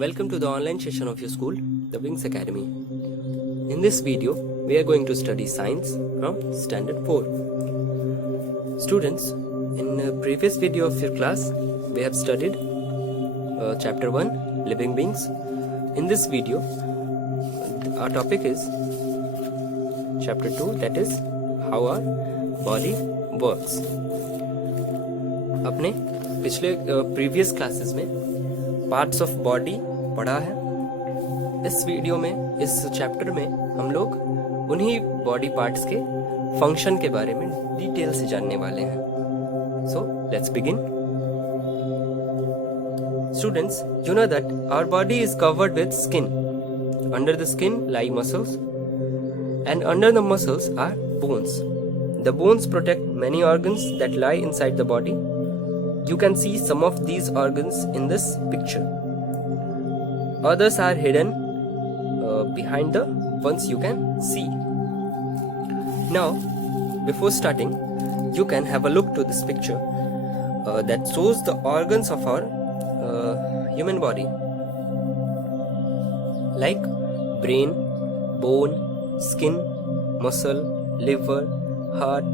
Welcome to the online session of your school, the Wings Academy. In this video, we are going to study science from Standard 4. Students, in the previous video of your class, we have studied Chapter 1, Living Beings. In this video, our topic is Chapter 2, that is How Our Body Works. अपने पिछले previous classes में parts of body पढ़ा है. इस video में, इस chapter में हम लोग उन्हीं बॉडी पार्ट्स के फंक्शन के बारे में डिटेल से जानने वाले हैं. So let's begin. Students, you know that our body is covered with skin. Under the skin lie muscles and under the muscles are bones. The bones protect many organs that lie inside the body. You can see some of these organs in this picture. Others are hidden behind the ones you can see. Now, before starting, you can have a look to this picture that shows the organs of our human body, like brain, bone, skin, muscle, liver, heart,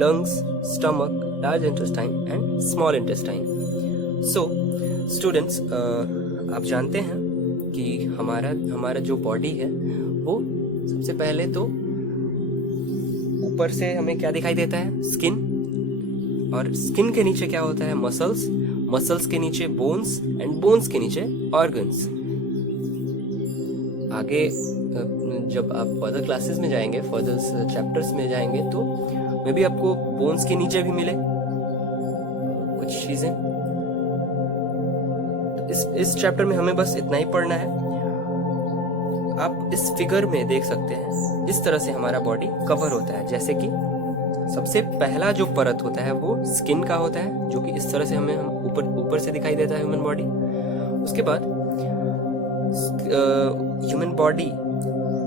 lungs, stomach, large intestine and small intestine. So, students, आप जानते हैं कि हमारा जो body है वो सबसे पहले तो ऊपर से हमें क्या दिखाई देता है? स्किन. और स्किन के नीचे क्या होता है? मसल्स. मसल्स के नीचे बोन्स एंड बोन्स के नीचे ऑर्गन्स. आगे जब आप फर्दर क्लासेस में जाएंगे, फर्दर चैप्टर्स में जाएंगे, तो मे भी आपको बोन्स के नीचे भी मिले कुछ चीजें. तो इस चैप्टर में हमें बस इतना ही पढ़ना है. आप इस फिगर में देख सकते हैं इस तरह से हमारा बॉडी कवर होता है. जैसे कि सबसे पहला जो परत होता है वो स्किन का होता है, जो कि इस तरह से हमें ऊपर से दिखाई देता है ह्यूमन बॉडी. उसके बाद ह्यूमन बॉडी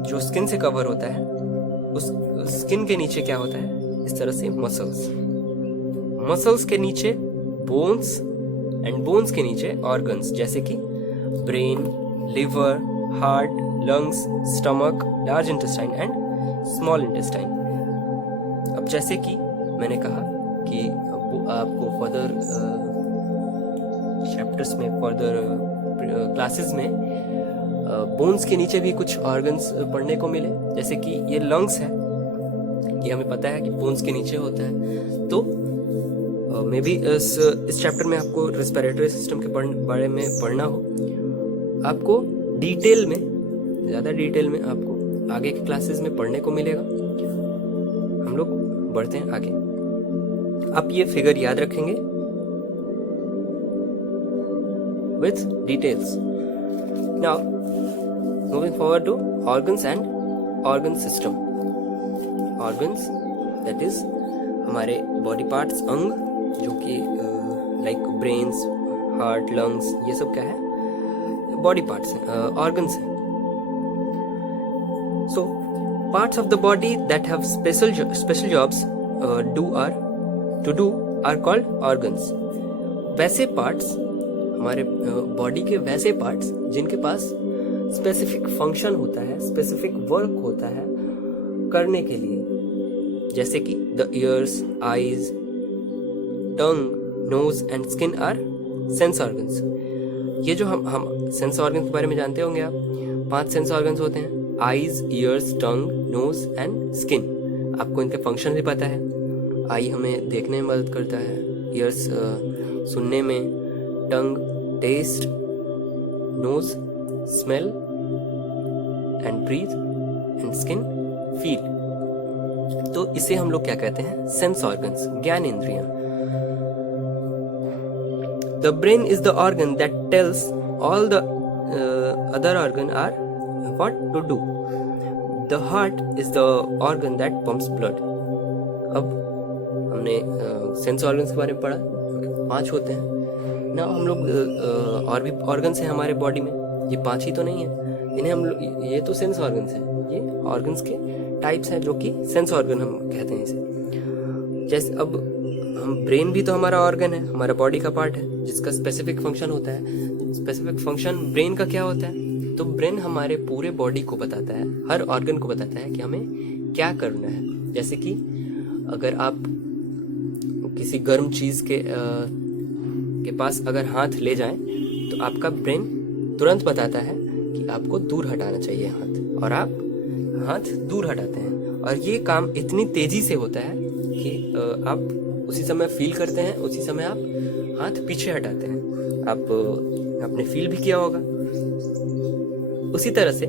जो स्किन से कवर होता है, उस स्किन के नीचे क्या होता है? इस तरह से मसल्स. मसल्स के नीचे बोन्स एंड बोन्स के नीचे ऑर्गन्स, जैसे कि brain, liver, heart, lungs, stomach, large intestine and small intestine. अब जैसे कि मैंने कहा कि आपको फर्दर चैप्टर्स में, फर्दर क्लासेस में बोन्स के नीचे भी कुछ ऑर्गन्स पढ़ने को मिले. जैसे कि ये लंग्स है, ये हमें पता है कि बोन्स के नीचे होता है. तो मे बी इस चैप्टर में आपको रेस्पिरेटरी सिस्टम के बारे में पढ़ना हो, आपको डिटेल में, ज़्यादा डिटेल में आपको आगे के क्लासेस में पढ़ने को मिलेगा. हम लोग बढ़ते हैं आगे. आप ये फिगर याद रखेंगे with details. Now, moving forward to organs and organ system. Organs, that is हमारे body parts, अंग, जो कि like brains, heart, lungs, ये सब क्या है? Body parts हैं, organs हैं. So, parts of the body that have special jobs to do are called organs. वैसे parts, हमारे बॉडी के वैसे पार्ट्स जिनके पास स्पेसिफिक फंक्शन होता है, स्पेसिफिक वर्क होता है करने के लिए, जैसे कि the ears, eyes, tongue, nose and skin are sense organs. ये जो हम सेंस ऑर्गन्स के बारे में जानते होंगे आप, 5 सेंस ऑर्गन्स होते हैं: eyes, ears, tongue, nose and skin. आपको इनके फंक्शन भी पता है. आई हमें देखने में मदद करता है, ईयर्स सुनने में, tongue taste, nose smell and breathe and skin feel. तो इसे हम लोग क्या कहते हैं? सेंस ऑर्गन्स, ज्ञान इंद्रियां. The brain is the organ that tells all the other organ are what to do. The heart is the organ that pumps blood. अब हमने सेंस ऑर्गन्स के बारे में पढ़ा, 5 होते हैं ना. हम लोग और भी ऑर्गन्स हैं हमारे बॉडी में, ये 5 ही तो नहीं है. इन्हें हम लोग, ये तो सेंस ऑर्गन्स हैं, ये ऑर्गन्स के टाइप्स हैं जो कि सेंस ऑर्गन हम कहते हैं इसे. जैसे अब हम ब्रेन भी तो हमारा ऑर्गन है, हमारा बॉडी का पार्ट है जिसका स्पेसिफिक फंक्शन होता है. स्पेसिफिक फंक्शन ब्रेन का क्या होता है? तो ब्रेन हमारे पूरे बॉडी को बताता है, हर ऑर्गन को बताता है कि हमें क्या करना है। जैसे कि अगर आप किसी गर्म चीज के पास अगर हाथ ले जाएं तो आपका ब्रेन तुरंत बताता है कि आपको दूर हटाना चाहिए हाथ, और आप हाथ दूर हटाते हैं। और ये काम इतनी तेजी से होता है कि आप उसी समय फील करते हैं, उसी समय आप हाथ पीछे हटाते हैं। आपने फील भी किया होगा। उसी तरह से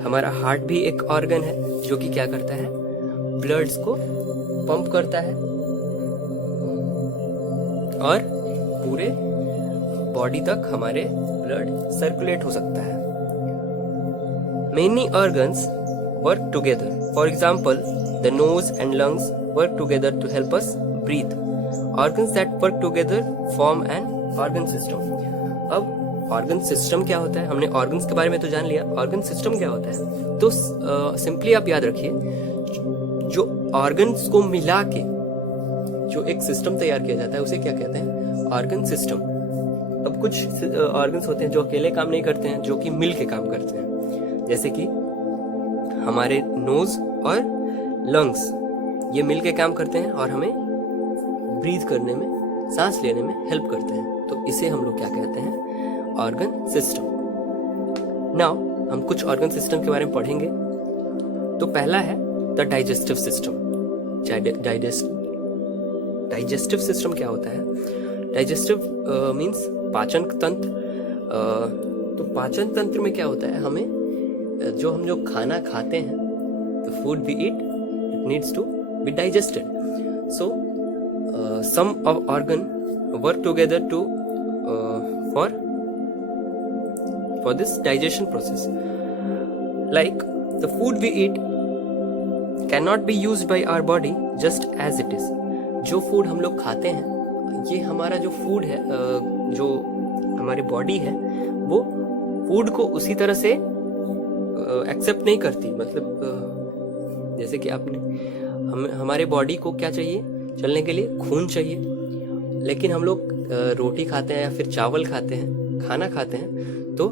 हमारा हार्ट भी एक ऑर्गन है जो कि क्या करता है, ब्लड्स को पंप करता है और पूरे बॉडी तक हमारे ब्लड सर्कुलेट हो सकता है। Many organs work together. For example, the nose and lungs work together to help us breathe. Organs that work together form an organ system. अब ऑर्गन सिस्टम क्या होता है? हमने ऑर्गन्स के बारे में तो जान लिया, ऑर्गन सिस्टम क्या होता है? तो सिंपली आप याद रखिए, जो ऑर्गन्स को मिला के जो एक सिस्टम तैयार किया जाता है उसे क्या कहते हैं? Organ system. अब कुछ ऑर्गन्स होते हैं जो अकेले काम नहीं करते हैं, जो कि मिल के काम करते हैं। जैसे कि हमारे नोज और लंग्स ये मिल के काम करते हैं और हमें ब्रीथ करने में, सांस लेने में हेल्प करते हैं। तो इसे हम लोग क्या कहते हैं? Organ system. नाउ हम कुछ ऑर्गन सिस्टम के बारे में पढ़ेंगे। तो पहला है the digestive system. Digestive system क्या होता है? डाइजेस्टिव मीन्स पाचन तंत्र। तो पाचन तंत्र में क्या होता है, हमें हम जो खाना खाते हैं, the food we eat, it needs to be digested. So some organ work together to for this digestion process. Like the food we eat cannot be used by our body just as it is. जो food हम लोग खाते हैं, ये हमारा जो food है, जो हमारी बॉडी है, वो फूड को उसी तरह से एक्सेप्ट नहीं करती। मतलब जैसे कि हमारे बॉडी को क्या चाहिए चलने के लिए? खून चाहिए। लेकिन हम लोग रोटी खाते हैं या फिर चावल खाते हैं, खाना खाते हैं, तो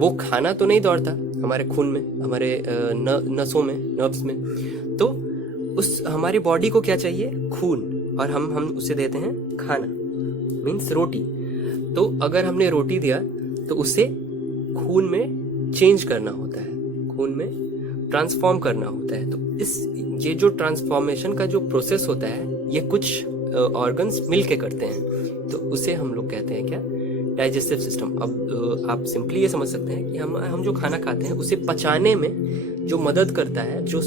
वो खाना तो नहीं दौड़ता हमारे खून में, हमारे नसों में, नर्व्स में। तो उस हमारी बॉडी को क्या चाहिए? खून, और हम उसे देते हैं खाना, मीन्स रोटी। तो अगर हमने रोटी दिया तो उसे खून में चेंज करना होता है, खून में ट्रांसफॉर्म करना होता है। तो ये जो ट्रांसफॉर्मेशन का जो प्रोसेस होता है, ये कुछ ऑर्गन्स मिलके करते हैं। तो उसे हम लोग कहते हैं क्या? Digestive system. अब आप सिंपली ये समझ सकते हैं कि हम जो खाना खाते हैं उसे पचाने में जो मदद करता है, जो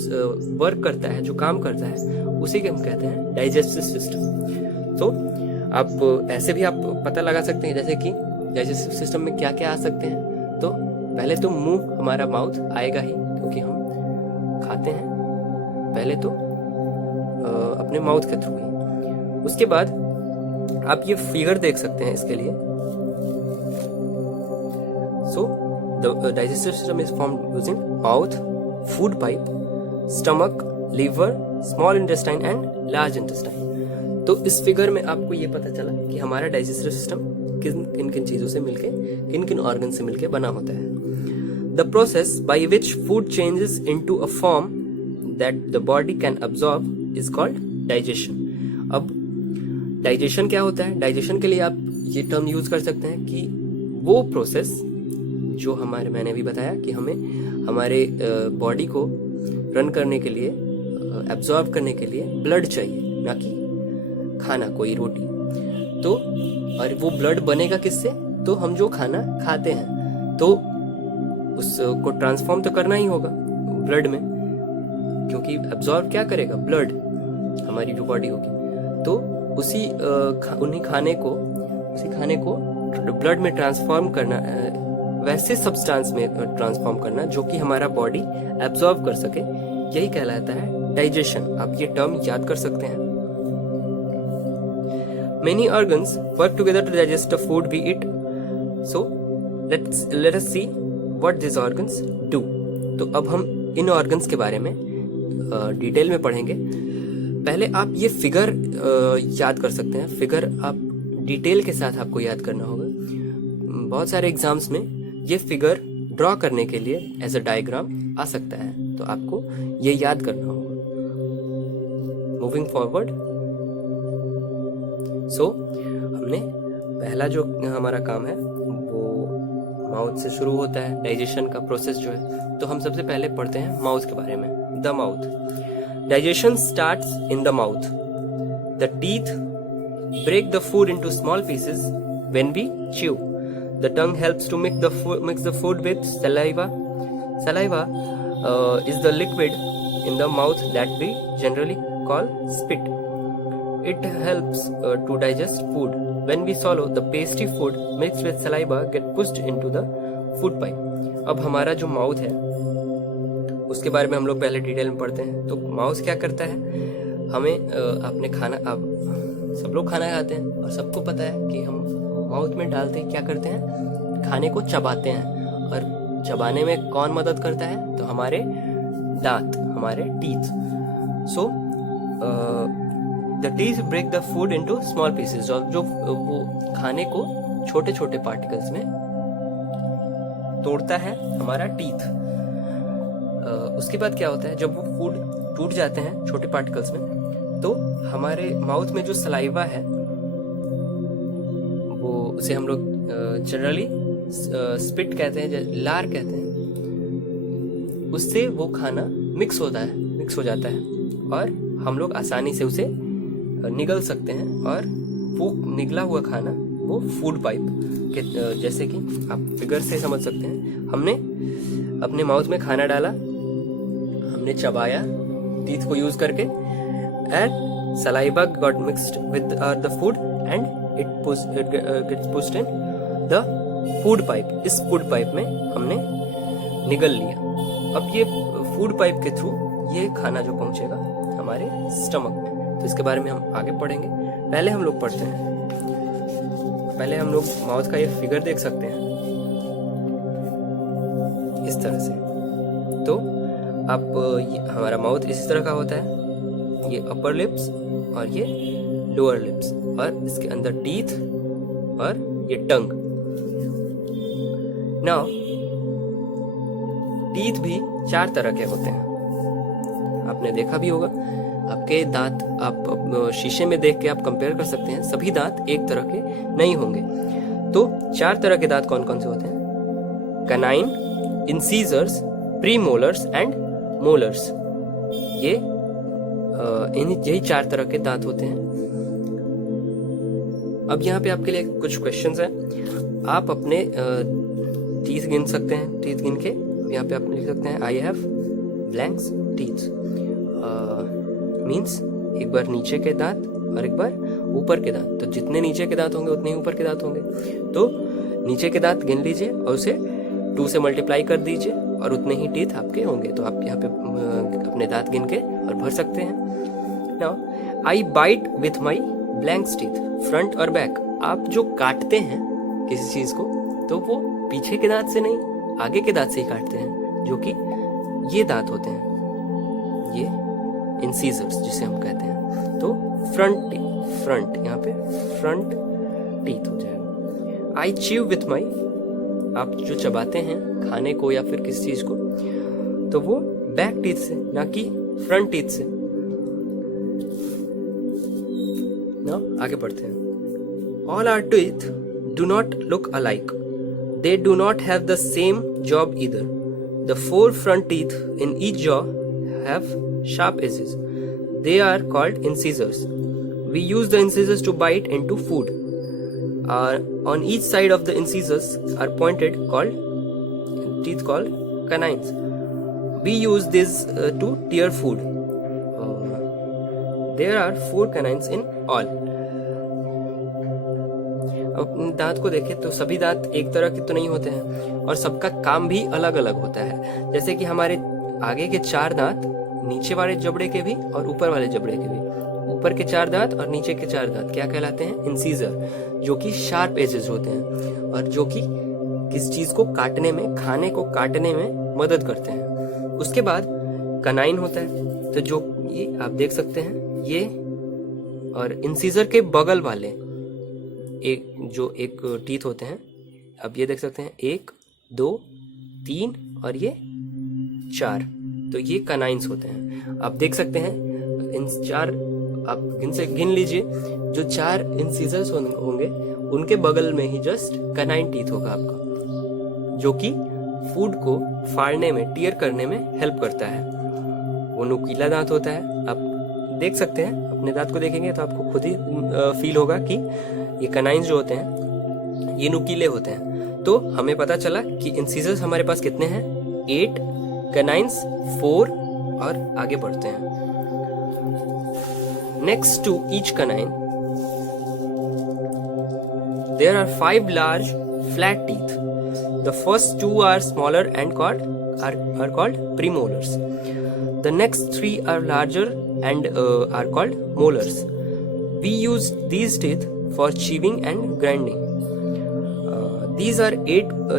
वर्क करता है, जो काम करता है, उसे हम कहते हैं डाइजेस्टिव सिस्टम। तो आप ऐसे भी आप पता लगा सकते हैं, जैसे कि डाइजेस्टिव सिस्टम में क्या क्या आ सकते हैं। तो पहले तो मुंह, हमारा माउथ आएगा ही, क्योंकि हम खाते हैं पहले तो अपने माउथ के थ्रू ही। उसके बाद आप ये फिगर देख सकते हैं इसके लिए। So the digestive system is formed using mouth, food pipe, stomach, liver, small intestine and large intestine. तो इस फिगर में आपको ये पता चला कि हमारा डाइजेस्टिव सिस्टम किन किन चीजों से मिलके, किन किन ऑर्गन से मिलके बना होता है। The process by which food changes into a form that the body can absorb is called digestion. अब डाइजेशन क्या होता है? डाइजेशन के लिए आप ये टर्म यूज कर सकते हैं कि वो प्रोसेस जो मैंने अभी बताया कि हमें हमारे बॉडी को रन करने के लिए, एब्जॉर्ब करने के लिए ब्लड चाहिए, ना कि खाना, कोई रोटी। तो और वो ब्लड बनेगा किससे? तो हम जो खाना खाते हैं, तो उसको ट्रांसफॉर्म तो करना ही होगा ब्लड में, क्योंकि एब्जॉर्ब क्या करेगा? ब्लड, हमारी जो बॉडी होगी। तो उसी खाने को ब्लड में ट्रांसफॉर्म करना, वैसे सब्सटेंस में ट्रांसफॉर्म करना जो कि हमारा बॉडी एब्जॉर्ब कर सके, यही कहलाता है डाइजेशन। आप ये टर्म याद कर सकते हैं। Many organs work together to digest the food we eat. So let us see what these organs do. तो अब हम इन ऑर्गन्स के बारे में डिटेल में पढ़ेंगे। पहले आप ये फिगर याद कर सकते हैं। फिगर आप डिटेल के साथ आपको याद करना होगा। बहुत सारे एग्जाम्स में ये फिगर ड्रॉ करने के लिए एज अ डायग्राम आ सकता है, तो आपको ये याद करना होगा। मूविंग फॉरवर्ड, सो हमने पहला जो हमारा काम है वो माउथ से शुरू होता है, डाइजेशन का प्रोसेस जो है। तो हम सबसे पहले पढ़ते हैं माउथ के बारे में। The mouth, digestion starts in the mouth. The teeth break the food into small pieces when we chew. The tongue helps to mix the food with saliva. Saliva is the liquid in the mouth that we generally call spit. It helps to digest food. When we swallow, the pasty food mixed with saliva get pushed into the food pipe. अब हमारा जो mouth है उसके बारे में हम लोग पहले डिटेल में पढ़ते हैं। तो माउथ क्या करता है, हमें अपने खाना, अब सब लोग खाना खाते हैं और सबको पता है कि हम माउथ में डालते हैं, क्या करते हैं, खाने को चबाते हैं। और चबाने में कौन मदद करता है, तो हमारे दांत, हमारे teeth. So the teeth break the food into small pieces, और जो वो खाने को छोटे छोटे पार्टिकल्स में तोड़ता है हमारा टीथ। उसके बाद क्या होता है, जब वो फूड टूट जाते हैं छोटे पार्टिकल्स में, तो हमारे माउथ में जो सलाइवा है वो, उसे हम लोग जनरली स्पिट कहते हैं, लार कहते हैं, उससे वो खाना मिक्स हो जाता है और हम लोग आसानी से उसे निगल सकते हैं। और वो निगला हुआ खाना वो फूड पाइप के, जैसे कि आप फिगर से समझ सकते हैं, हमने अपने माउथ में खाना डाला, हमने चबाया टीथ को यूज करके, and saliva got mixed with the food and it gets pushed in the food pipe. इस food pipe में हमने निगल लिया। अब ये food pipe के थ्रू ये खाना जो पहुंचेगा हमारे स्टमक में, तो इसके बारे में हम आगे पढ़ेंगे। पहले हम लोग पढ़ते हैं, पहले हम लोग माउथ का ये फिगर देख सकते हैं इस तरह से। तो अब हमारा माउथ इसी तरह का होता है, ये अपर लिप्स और ये लोअर लिप्स, और इसके अंदर टीथ और ये टंग। नाउ टीथ भी 4 तरह के होते हैं, आपने देखा भी होगा। आपके दांत आप शीशे में देख के आप कंपेयर कर सकते हैं, सभी दांत एक तरह के नहीं होंगे। तो 4 तरह के दांत कौन कौन से होते हैं, canine, incisors, premolars and molars. ये यही 4 तरह के दांत होते हैं। अब यहाँ पे आपके लिए कुछ क्वेश्चंस हैं, आप अपने टीथ गिन सकते हैं। टीथ गिन के यहाँ पे आप लिख सकते हैं, I have blanks teeth, means एक बार नीचे के दांत और एक बार ऊपर के दांत। तो जितने नीचे के दांत होंगे उतने ही ऊपर के दांत होंगे। तो नीचे के दांत गिन लीजिए और उसे 2 से मल्टीप्लाई कर दीजिए और उतने ही टीथ आपके होंगे। तो आप यहाँ पे अपने दांत गिन के और भर सकते हैं। Now I bite with my blanks teeth, front और बैक। आप जो काटते हैं किसी चीज को, तो वो पीछे के दांत से नहीं, आगे के दांत से ही काटते हैं, जो कि ये दांत होते हैं, ये इंसीजर्स जिसे हम कहते हैं। तो फ्रंट यहाँ पे फ्रंट टीथ हो जाएगा। आई च्यू विथ माई, आप जो चबाते हैं खाने को या फिर किसी चीज को, तो वो बैक टीथ से, ना कि फ्रंट टीथ से। ना आगे बढ़ते हैं। All our teeth do not look alike, they do not have the same job either. The 4 front teeth in each jaw have sharp edges. They are called incisors. We use the incisors to bite into food. On each side of the incisors are pointed teeth called canines. We use this to tear food. There are 4 canines in all. अपने दांत को देखें तो सभी दांत एक तरह के तो नहीं होते हैं और सबका काम भी अलग अलग होता है। जैसे कि हमारे आगे के 4 दांत नीचे वाले जबड़े के भी और ऊपर वाले जबड़े के भी, ऊपर के 4 दांत और नीचे के 4 दांत क्या कहलाते हैं, इंसीजर, जो कि शार्प एजेस होते हैं और जो कि किस चीज को काटने में, खाने को काटने में मदद करते हैं। उसके बाद कनाइन होता है, तो जो ये आप देख सकते हैं, ये और इंसीजर के बगल वाले एक टीथ होते हैं, अब ये देख सकते हैं 1 2 3 और ये 4, तो ये कनाइंस होते हैं। आप देख सकते हैं इन 4, आप गिन लीजिए, जो 4 इंसिजर्स होंगे उनके बगल में ही जस्ट कनाइन टीथ होगा आपका, जो कि फूड को फाड़ने में, टीयर करने में हेल्प करता है। वो नुकीला दांत होता है। आप देख सकते हैं, अपने दांत को देखेंगे तो आपको खुद ही फील होगा कि ये कनाइंस जो होते हैं ये नुकीले होते हैं। तो हमें पता चला कि इंसिजर्स हमारे पास कितने हैं, 8, कनाइंस 4, और आगे बढ़ते हैं। Next to each canine there are 5 large flat teeth. The first 2 are smaller and called premolars. The next 3 are larger and are called molars. We use these teeth for chewing and grinding.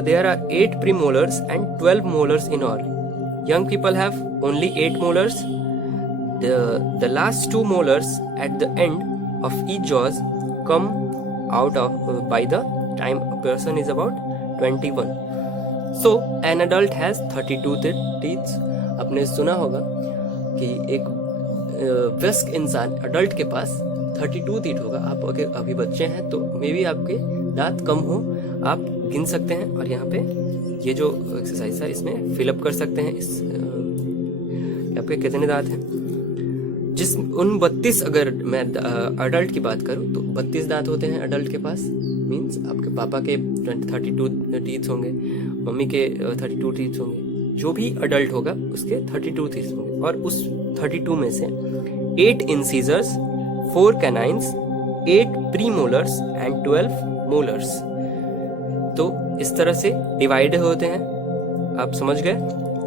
There are 8 premolars and 12 molars in all. Young people have only 8 molars. The last 2 molars at the end of each jaws come out by the time a person is about 21. So an adult has 32 teeth. आपने सुना होगा कि एक वयस्क इंसान, adult के पास 32 teeth होगा। आप अगर अभी बच्चे हैं तो मे बी आपके दांत कम हो, आप गिन सकते हैं। और यहाँ पे ये जो एक्सरसाइज है इसमें फिलअप कर सकते हैं इस आपके कितने दांत हैं। जिस उन 32, अगर मैं अडल्ट की बात करूं तो 32 दांत होते हैं अडल्ट के पास। मीन्स आपके पापा के 32 टीथ होंगे, मम्मी के 32 टीथ होंगे, जो भी अडल्ट होगा उसके 32 टीथ होंगे। और उस 32 में से 8 incisors, 4 canines, 8 premolars and 12 molars. तो इस तरह से डिवाइड होते हैं, आप समझ गए।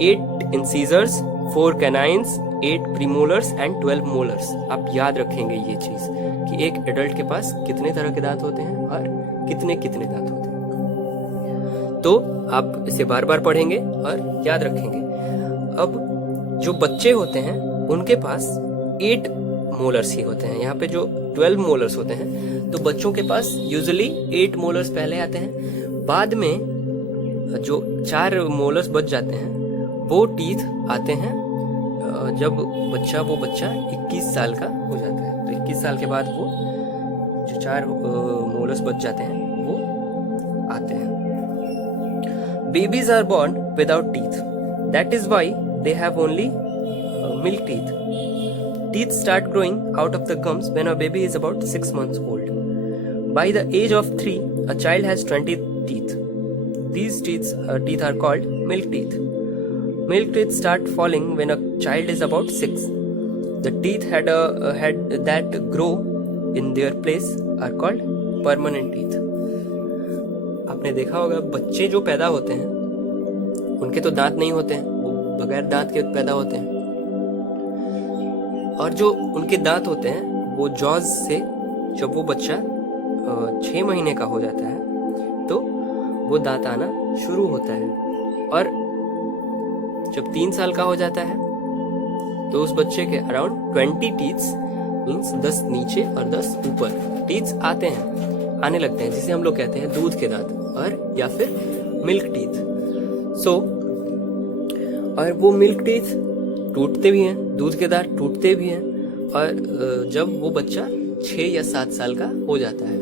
8 incisors, 4 canines, 8 premolars and 12 molars. आप याद रखेंगे ये चीज कि एक एडल्ट के पास कितने तरह के दांत होते हैं और कितने कितने दांत होते हैं। तो आप इसे बार बार पढ़ेंगे और याद रखेंगे। अब जो बच्चे होते हैं उनके पास 8 मोलर्स ही होते हैं। यहाँ पे जो 12 मोलर्स होते हैं, तो बच्चों के पास यूजुअली 8 मोलर्स पहले आते हैं। बाद में जो 4 मोलर्स बच जाते हैं वो टीथ आते हैं जब वो बच्चा 21 साल का हो जाता है। तो 21 साल के बाद वो जो 4 मोलर्स बच जाते हैं वो आते हैं। Babies are born without teeth. That is why they have only milk teeth. Teeth start growing out of the gums when a baby is about 6 months old. By the age of 3, a child has 20 teeth. These teeth are called milk teeth. Milk teeth start falling when a child is about 6. The teeth that grow in their place are called permanent teeth. आपने देखा होगा बच्चे जो पैदा होते हैं उनके तो दांत नहीं होते हैं, वो बगैर दांत के पैदा होते हैं। और जो उनके दांत होते हैं वो जॉज से, जब वो बच्चा 6 महीने का हो जाता है तो वो दांत आना शुरू होता है। और जब 3 साल का हो जाता है तो उस बच्चे के अराउंड 20 टीथ्स, मीन्स 10 नीचे और 10 ऊपर टीथ्स आने लगते हैं, जिसे हम लोग कहते हैं दूध के दांत और या फिर मिल्क टीथ। और वो मिल्क टीथ टूटते भी हैं, दूध के दांत टूटते भी हैं। और जब वो बच्चा 6 या 7 साल का हो जाता है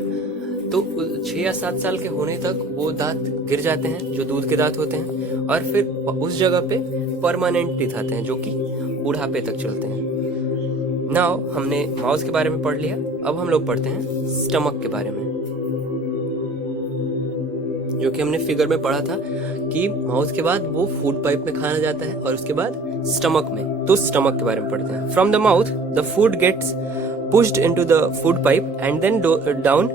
तो 6 या 7 साल के होने तक वो दांत गिर जाते हैं जो दूध के दांत होते हैं, और फिर उस जगह पे परमानेंट टीथ आते हैं जो कि बुढ़ापे तक चलते हैं। नाउ हमने माउस के बारे में पढ़ लिया, अब हम लोग पढ़ते हैं स्टमक के बारे में, जो कि हमने फिगर में पढ़ा था कि माउस के बाद वो फूड पाइप में खाना जाता है और उसके बाद स्टमक में। तो स्टमक के बारे में पढ़ते हैं। From the mouth the food gets pushed into the food pipe and then down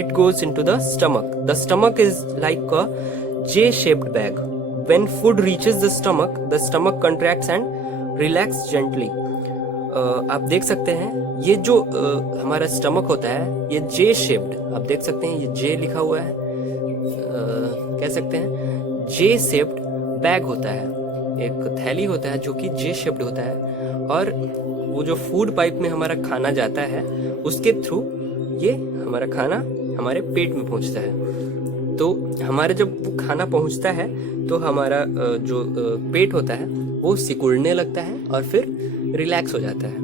it goes into the stomach. The stomach is like a J-shaped bag. When food reaches the stomach contracts and relaxes gently. आप देख सकते हैं ये जो हमारा stomach होता है ये J-shaped, आप देख सकते हैं ये J लिखा हुआ है, कह सकते हैं J-shaped बैग होता है, एक थैली होता है जो कि J-shaped होता है। और वो जो फूड पाइप में हमारा खाना जाता है उसके थ्रू ये हमारा खाना हमारे पेट में पहुंचता है। तो हमारा जब वो खाना पहुंचता है तो हमारा जो पेट होता है वो सिकुड़ने लगता है और फिर रिलैक्स हो जाता है।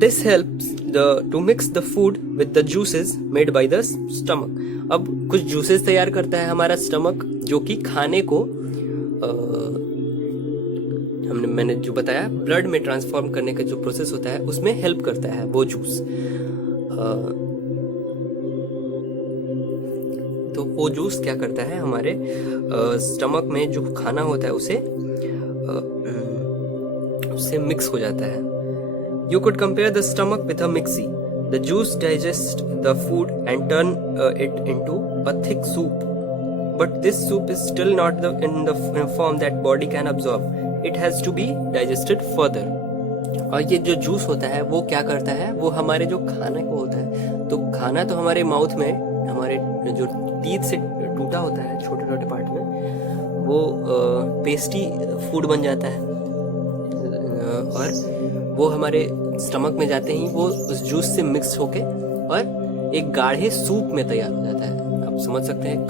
This helps to mix the food with the juices made by the stomach. अब कुछ जूसेस तैयार करता है हमारा स्टमक, जो कि खाने को मैंने जो बताया ब्लड में ट्रांसफॉर्म करने का जो प्रोसेस होता है उसमें हेल्प करता है वो जूस। तो वो जूस क्या करता है, हमारे स्टमक में जो खाना होता है उससे मिक्स हो जाता है। You could compare the stomach with a mixie. The juice digests the food and turn it into a thick soup. But this soup is still not in the form that body can absorb. It has to be digested further. और ये जो juice होता है वो क्या करता है, वो हमारे जो खाने को होता है, तो खाना तो हमारे माउथ में, हमारे जो टीथ से टूटा होता है छोटे छोटे पार्ट में, वो पेस्टी फूड बन जाता है और वो हमारे स्टमक में जाते ही वो उस जूस से मिक्स होके और एक गाढ़े सूप में तैयार हो जाता है। आप समझ सकते हैं,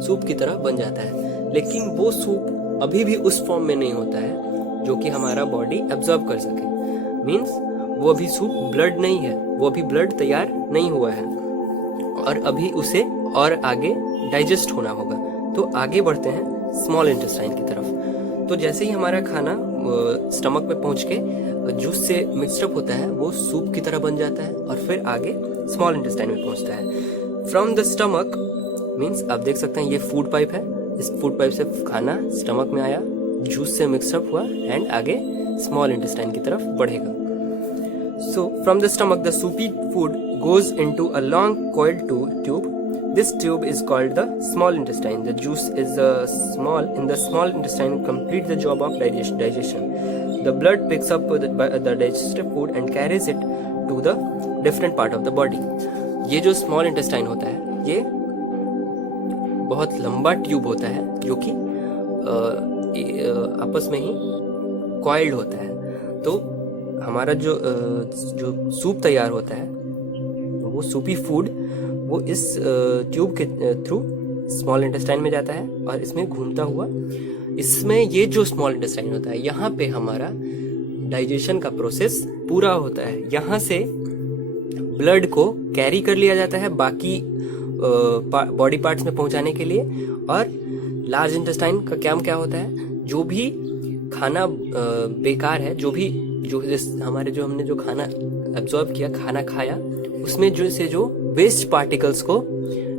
सूप की तरह बन जाता है। लेकिन वो सूप अभी भी उस फॉर्म में नहीं होता है जो कि हमारा बॉडी एब्जॉर्ब कर सके। मींस वो अभी सूप ब्लड नहीं है, वो अभी ब्लड तैयार नहीं हुआ है और अभी उसे और आगे डाइजेस्ट होना होगा। तो आगे बढ़ते हैं स्मॉल इंटेस्टाइन की तरफ। तो जैसे ही हमारा खाना स्टमक में पहुंच के जूस से मिक्सअप होता है, वो सूप की तरह बन जाता है और फिर आगे स्मॉल इंटेस्टाइन में पहुंचता है। फ्रॉम द स्टमक मीन्स आप देख सकते हैं ये फूड पाइप है, इस फूड पाइप से खाना स्टमक में आया, जूस से मिक्सअप हुआ एंड आगे स्मॉल इंटेस्टाइन की तरफ बढ़ेगा। So from the stomach the Supi food goes into a long coiled tube. This tube is called the small intestine. The juice is small in the small intestine complete the job of digestion. The blood picks up the digested food and carries it to the different part of the body. ये जो small intestine होता है ये बहुत लंबा tube होता है जो कि आपस में ही कॉइल्ड होता है। तो हमारा जो सूप तैयार होता है वो सूपी फूड वो इस ट्यूब के थ्रू स्मॉल इंटेस्टाइन में जाता है और इसमें घूमता हुआ, इसमें ये जो स्मॉल इंटेस्टाइन होता है यहाँ पे हमारा डाइजेशन का प्रोसेस पूरा होता है। यहाँ से ब्लड को कैरी कर लिया जाता है बाकी बॉडी पार्ट्स में पहुंचाने के लिए। और लार्ज इंटेस्टाइन का काम क्या होता है, जो भी खाना बेकार है, जो हमने जो खाना एब्जॉर्ब किया, खाना खाया, उसमें जो वेस्ट पार्टिकल्स को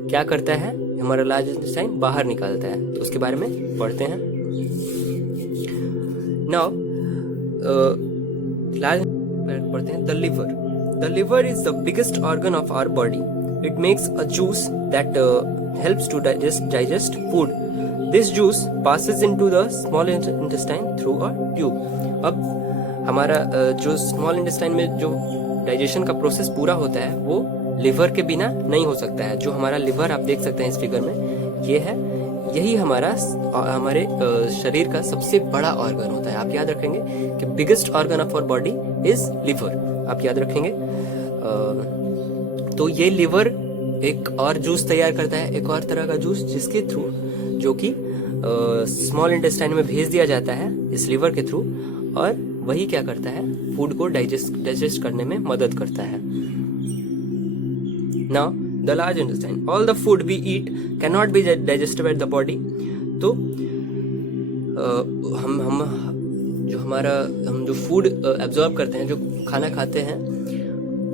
क्या करता है हमारा लार्ज इंटेस्टाइन बाहर निकालता है। तो उसके बारे में पढ़ते हैं। नाउ पढ़ते हैं the liver is the biggest organ of our body. It makes a juice that helps to digest food. This juice passes into the small intestine through a tube. अब हमारा जो स्मॉल इंटेस्टाइन में जो digestion का process पूरा होता है वो लिवर के बिना नहीं हो सकता है। जो हमारा लिवर आप देख सकते हैं इस फिगर में, ये है, यही हमारे शरीर का सबसे बड़ा ऑर्गन होता है। आप याद रखेंगे कि biggest organ of our body is liver, आप याद रखेंगे। तो ये लिवर एक और जूस तैयार करता है, एक और तरह का जूस, जिसके थ्रू जो कि स्मॉल इंटेस्टाइन में भेज दिया जाता है इस लिवर के थ्रू, और वही क्या करता है, फूड को डाइजेस्ट करने में मदद करता है। Now, the large intestine. All the food we eat cannot be digested by the body. तो हम जो फूड एब्जॉर्ब करते हैं, जो खाना खाते हैं,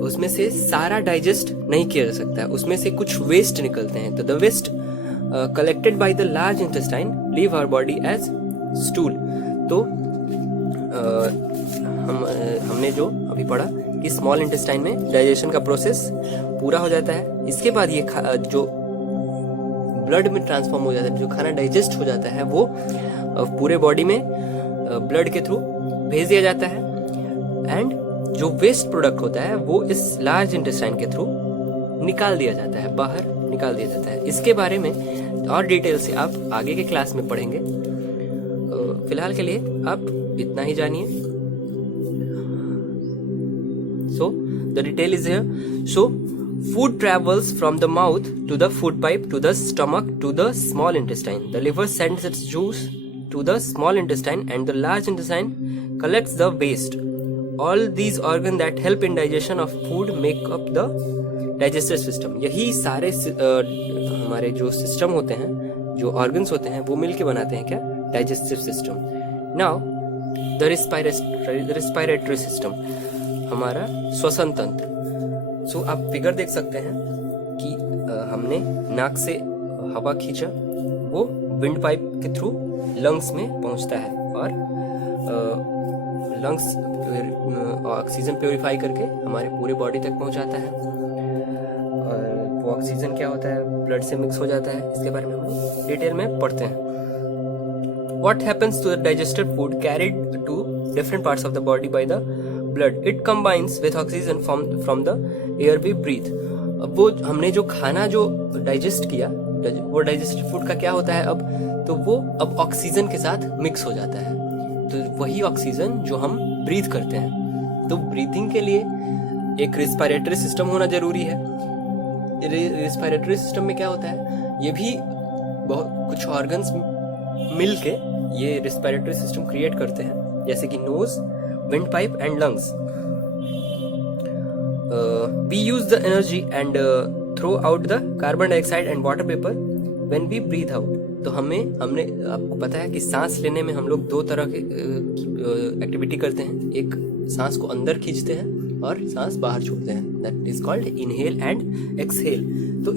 उसमें से सारा डाइजेस्ट नहीं किया जा सकता है, उसमें से कुछ वेस्ट निकलते हैं। तो the waste collected by the large intestine leave our body as stool. तो हमने जो अभी पढ़ा कि स्मॉल इंटेस्टाइन में डाइजेशन का प्रोसेस पूरा हो जाता है, इसके बाद ये जो ब्लड में ट्रांसफॉर्म हो जाता है, जो खाना डाइजेस्ट हो जाता है, वो पूरे बॉडी में ब्लड के थ्रू भेज दिया जाता है, एंड जो वेस्ट प्रोडक्ट होता है वो इस लार्ज इंटेस्टाइन के थ्रू निकाल दिया जाता है, बाहर निकाल दिया जाता है। इसके बारे में और डिटेल से आप आगे के क्लास में पढ़ेंगे। फिलहाल के लिए आप इतना ही जानिए। So the detail is here. So Food travels from the mouth to the food pipe to the stomach to the small intestine. The liver sends its juice to the small intestine and the large intestine collects the waste. All these organs that help in digestion of food make up the digestive system. यही सारे हमारे जो system होते हैं, जो organs होते हैं, वो मिलके बनाते हैं क्या? Digestive system. Now the respiratory system, हमारा श्वसन तंत्र. सो आप फिगर देख सकते हैं कि हमने नाक से हवा खींचा, वो विंड पाइप के थ्रू लंग्स में पहुंचता है और लंग्स ऑक्सीजन प्योरीफाई करके हमारे पूरे बॉडी तक पहुंचाता है. और वो ऑक्सीजन क्या होता है? ब्लड से मिक्स हो जाता है. इसके बारे में हम लोग डिटेल में पढ़ते हैं. What happens to the digested food carried to different parts of the body by the blood? It combines with oxygen from the air we breathe. अब वो हमने जो खाना जो डाइजेस्ट किया, वो डाइजेस्टेड फूड का क्या होता है अब? तो वो अब ऑक्सीजन के साथ मिक्स हो जाता है. तो वही ऑक्सीजन जो हम ब्रीथ करते हैं. तो ब्रीथिंग के लिए एक रेस्पिरेटरी सिस्टम होना जरूरी है. रेस्पिरेटरी सिस्टम में क्या होता है? ये भी बहुत कुछ ऑर्गन्स मिलके ये रेस्पिरेटरी सिस्टम क्रिएट करते हैं, जैसे कि nose, wind pipe and lungs. We use the energy and throw out the carbon dioxide and water vapour when we breathe out. तो हमने आपको पता है कि सांस लेने में हम लोग दो तरह के एक्टिविटी करते हैं. एक सांस को अंदर खींचते हैं और सांस बाहर छोड़ते हैं. That is called inhale and exhale. तो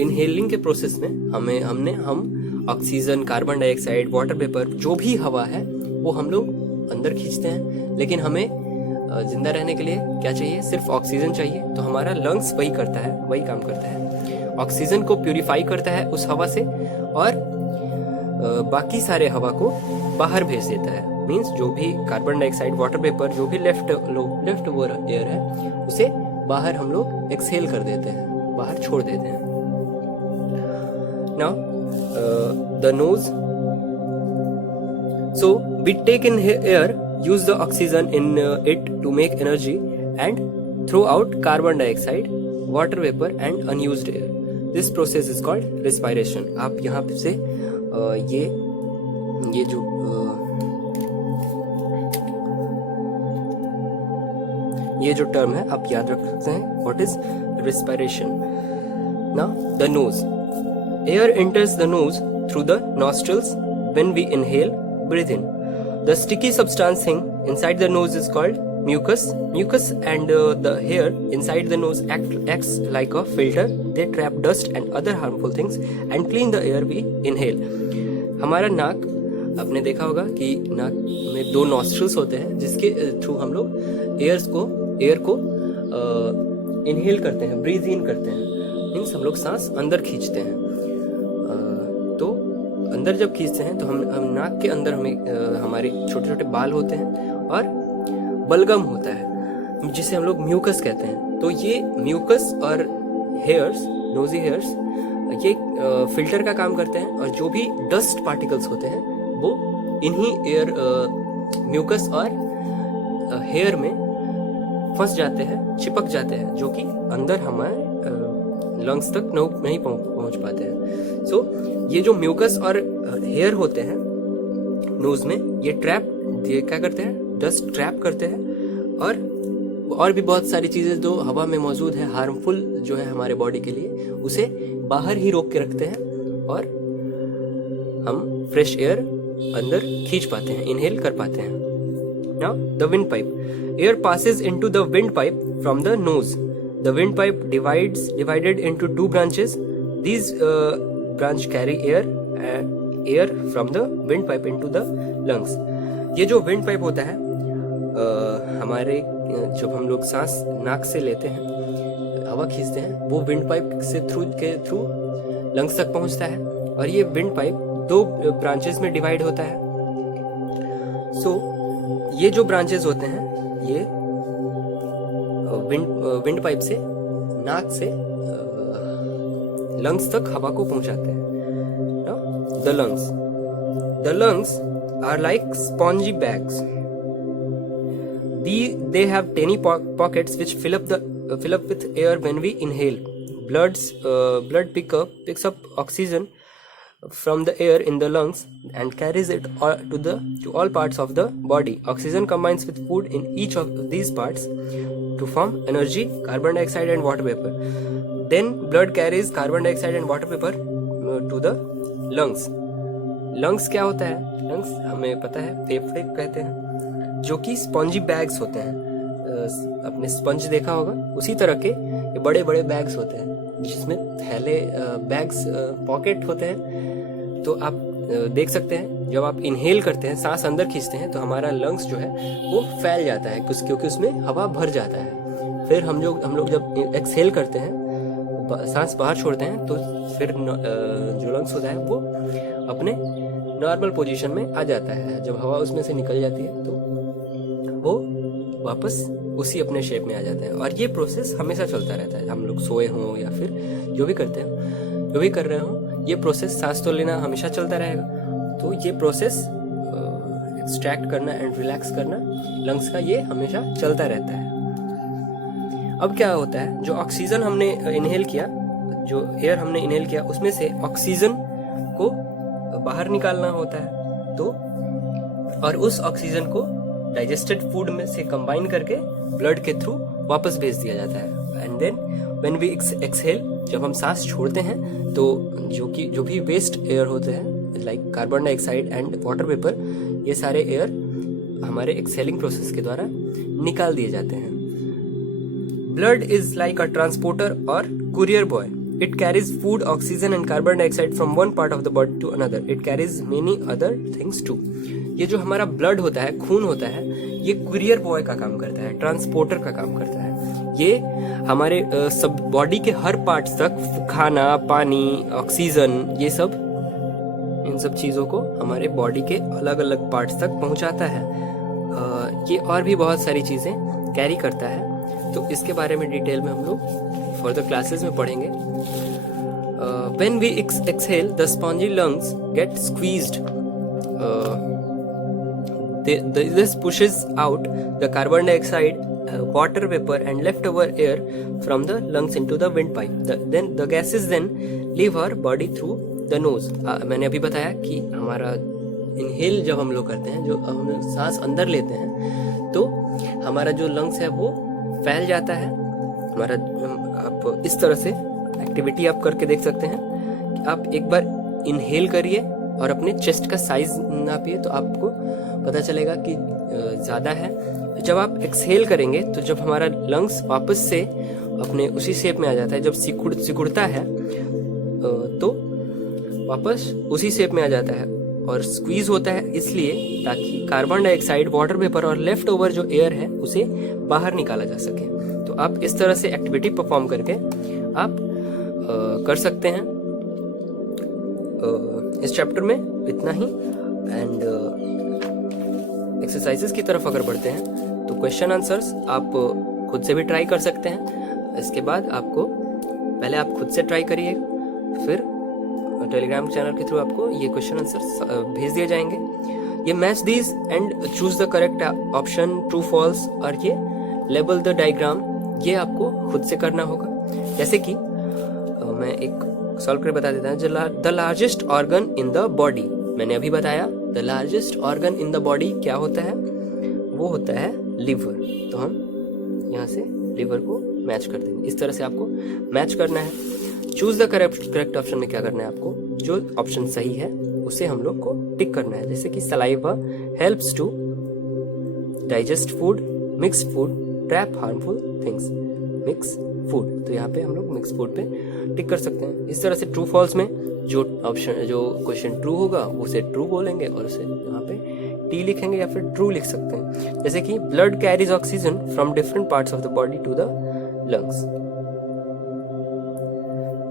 इनहेलिंग के प्रोसेस में हम oxygen, carbon dioxide, water vapour, जो भी हवा है वो हम लोग अंदर खींचते हैं. लेकिन हमें जिंदा रहने के लिए क्या चाहिए? सिर्फ ऑक्सीजन चाहिए. तो हमारा लंग्स वही करता है, वही काम करता है. ऑक्सीजन को प्यूरिफाई करता है उस हवा से और बाकी सारे हवा को बाहर भेज देता है. मीन्स जो भी कार्बन डाइऑक्साइड, वाटर वेपर, जो भी लेफ्ट ओवर एयर है उसे बाहर हम लोग एक्सहेल कर देते हैं, बाहर छोड़ देते हैं. Now the nose. So we take in air, use the oxygen in it to make energy and throw out carbon dioxide, water vapor and unused air. This process is called respiration. आप यहाँ से ये जो term है आप याद रख सकते हैं. What is respiration? Now the nose. Air enters the nose through the nostrils when we inhale, breathe in. The sticky substance thing inside the nose is called mucus. Mucus and the hair inside the nose acts like a filter. They trap dust and other harmful things and clean the air we inhale. हमारा नाक, आपने देखा होगा कि नाक में दो nostrils होते हैं जिसके थ्रू हम लोग एयर को इनहेल करते हैं, ब्रीथ इन करते हैं. मीन्स हम लोग सांस अंदर खींचते हैं. तो अंदर जब खींचते हैं तो हम नाक के अंदर हमारे छोटे छोटे बाल होते हैं और बलगम होता है जिसे हम लोग म्यूकस कहते हैं. तो ये म्यूकस और हेयर्स, नोजी हेयर्स, ये फिल्टर का काम करते हैं और जो भी डस्ट पार्टिकल्स होते हैं वो इन्हीं एयर म्यूकस और हेयर में फंस जाते हैं, चिपक जाते हैं, जो कि अंदर हमारे लंग्स तक नहीं पहुंच पाते हैं. सो ये जो म्यूकस और हेयर होते हैं नोज में, ये क्या करते हैं? डस्ट ट्रैप करते हैं और भी बहुत सारी चीजें जो हवा में मौजूद है, हार्मफुल जो है हमारे बॉडी के लिए, उसे बाहर ही रोक के रखते हैं और हम फ्रेश एयर अंदर खींच पाते हैं, इनहेल कर पाते हैं. Now the wind pipe. Air passes into the wind pipe from the nose. The wind pipe divided into two branches. These branch carry air from the wind pipe into the lungs. ये जो wind pipe होता है हमारे जब हम लोग सांस नाक से लेते हैं, हवा खींचते हैं, वो wind pipe से थ्रू lungs तक पहुंचता है. और ये wind pipe दो branches में डिवाइड होता है. So ये जो branches होते हैं ये विंड पाइप से नाक से लंग्स तक हवा को पहुंचाते हैं. The lungs are like spongy bags. They have tiny pockets which fill up fill up with air when we inhale. Blood picks up oxygen from the air in the lungs and carries it to all parts of the body. Oxygen combines with food in each of these parts to form energy, carbon dioxide and water vapor. Then blood carries carbon dioxide and water vapor to the lungs. Lungs क्या होता है? Lungs हमें पता है फेफड़े कहते हैं, जो कि स्पंजी बैग्स होते हैं. अपने स्पंज देखा होगा, उसी तरह के ये बड़े बड़े बैग्स होते हैं जिसमें थैले बैग्स पॉकेट होते हैं. तो आप देख सकते हैं जब आप इनहेल करते हैं, सांस अंदर खींचते हैं, तो हमारा लंग्स जो है वो फैल जाता है क्योंकि उसमें हवा भर जाता है. फिर हम लोग जब एक्सहेल करते हैं, सांस बाहर छोड़ते हैं, तो फिर जो लंग्स होता है वो अपने नॉर्मल पोजीशन में आ जाता है. जब हवा उसमें से निकल जाती है तो वो वापस उसी अपने शेप में आ जाता है. और ये प्रोसेस हमेशा चलता रहता है. हम लोग सोए हों या फिर जो भी करते हो, जो भी कर रहे हो, ये प्रोसेस सांस तो लेना हमेशा चलता रहेगा. तो ये प्रोसेस एक्सट्रैक्ट करना एंड रिलैक्स करना लंग्स का, ये हमेशा चलता रहता है. अब क्या होता है, जो ऑक्सीजन हमने इनहेल किया, जो एयर हमने इनहेल किया, उसमें से ऑक्सीजन को बाहर निकालना होता है. तो और उस ऑक्सीजन को डाइजेस्टेड फूड में से कंबाइन करके ब्लड के थ्रू वापस भेज दिया जाता है. And then when we exhale, जब हम सांस छोड़ते हैं, तो जो भी वेस्ट एयर होते हैं like carbon dioxide and water vapour, ये सारे एयर हमारे एक्सहेलिंग प्रोसेस के द्वारा निकाल दिए जाते हैं. Blood is like a transporter और courier boy. It carries food, oxygen and carbon dioxide from one part of the body to another. It carries many other things too. ये जो हमारा ब्लड होता है, खून होता है, ये कुरियर बॉय का काम करता है, ट्रांसपोर्टर का काम करता है. ये हमारे सब बॉडी के हर पार्ट्स तक खाना, पानी, ऑक्सीजन, ये सब, इन सब चीज़ों को हमारे बॉडी के अलग अलग पार्ट्स तक पहुंचाता है. ये और भी बहुत सारी चीज़ें कैरी करता है. तो इसके बारे में डिटेल में हम लोग फर्दर क्लासेस में पढ़ेंगे. When we exhale, the spongy lungs get squeezed. This pushes out the carbon dioxide, water vapor, and leftover air from the lungs into the windpipe. Then the gases then leave our body through the nose. मैंने अभी बताया कि हमारा inhale जब हम लोग करते हैं, जो हम सांस अंदर लेते हैं, तो हमारा जो लंग्स है वो फैल जाता है. हमारा, आप इस तरह से एक्टिविटी आप करके देख सकते हैं कि आप एक बार इनहेल करिए और अपने चेस्ट का साइज नापिए, तो आपको पता चलेगा कि ज़्यादा है. जब आप एक्सहेल करेंगे, तो जब हमारा लंग्स वापस से अपने उसी शेप में आ जाता है, जब सिकुड़ता है, तो वापस उसी शेप में आ जाता है. और स्क्वीज होता है इसलिए ताकि कार्बन डाइऑक्साइड, वाटर वेपर और लेफ्ट ओवर जो एयर है उसे बाहर निकाला जा सके. तो आप इस तरह से एक्टिविटी परफॉर्म करके आप कर सकते हैं. इस चैप्टर में इतना ही. एंड एक्सरसाइजेस की तरफ अगर बढ़ते हैं, तो क्वेश्चन आंसर्स आप खुद से भी ट्राई कर सकते हैं. इसके बाद आपको पहले आप खुद से ट्राई करिए, फिर टेलीग्राम चैनल के थ्रू आपको ये क्वेश्चन आंसर्स भेज दिए जाएंगे. ये match these and choose the correct option, true false, और ये लेबल द डायग्राम, ये आपको खुद से करना होगा. जैसे कि मैं एक सॉल्व करके बता देता हूँ. The largest organ in the body, मैंने अभी बताया the largest organ in the body क्या होता है, वो होता है लिवर. तो हम यहाँ से लिवर को मैच कर देंगे. इस तरह से आपको मैच करना है. चूज द करेक्ट ऑप्शन में क्या करना है, आपको जो ऑप्शन सही है उसे हम लोग को टिक करना है. जैसे कि saliva helps to digest food, mix food, trap harmful things, mix food. तो यहाँ पे हम लोग मिक्स फूड पे टिक कर सकते हैं. इस तरह से ट्रू फॉल्स में जो क्वेश्चन ट्रू होगा उसे ट्रू बोलेंगे और उसे यहाँ पे टी लिखेंगे या फिर ट्रू लिख सकते हैं. जैसे कि blood carries oxygen from different parts of the body to the lungs.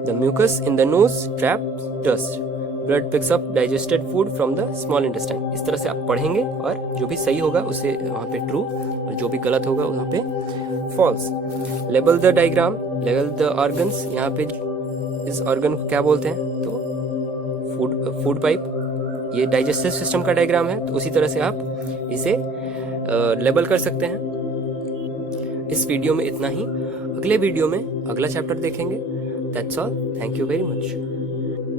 The mucus in the nose traps dust. Blood picks up digested food from the small intestine. इस तरह से आप पढ़ेंगे और जो भी सही होगा उसे वहाँ पे ट्रू और जो भी गलत होगा वहाँ पे false. Label the diagram, label the organs. यहाँ पे इस ऑर्गन को क्या बोलते हैं, तो फूड पाइप. ये डाइजेस्टिव सिस्टम का डायग्राम है, तो उसी तरह से आप इसे लेबल कर सकते हैं. इस वीडियो में इतना ही। अगले वीडियो में अगला चैप्टर देखेंगे। That's all, thank you very much.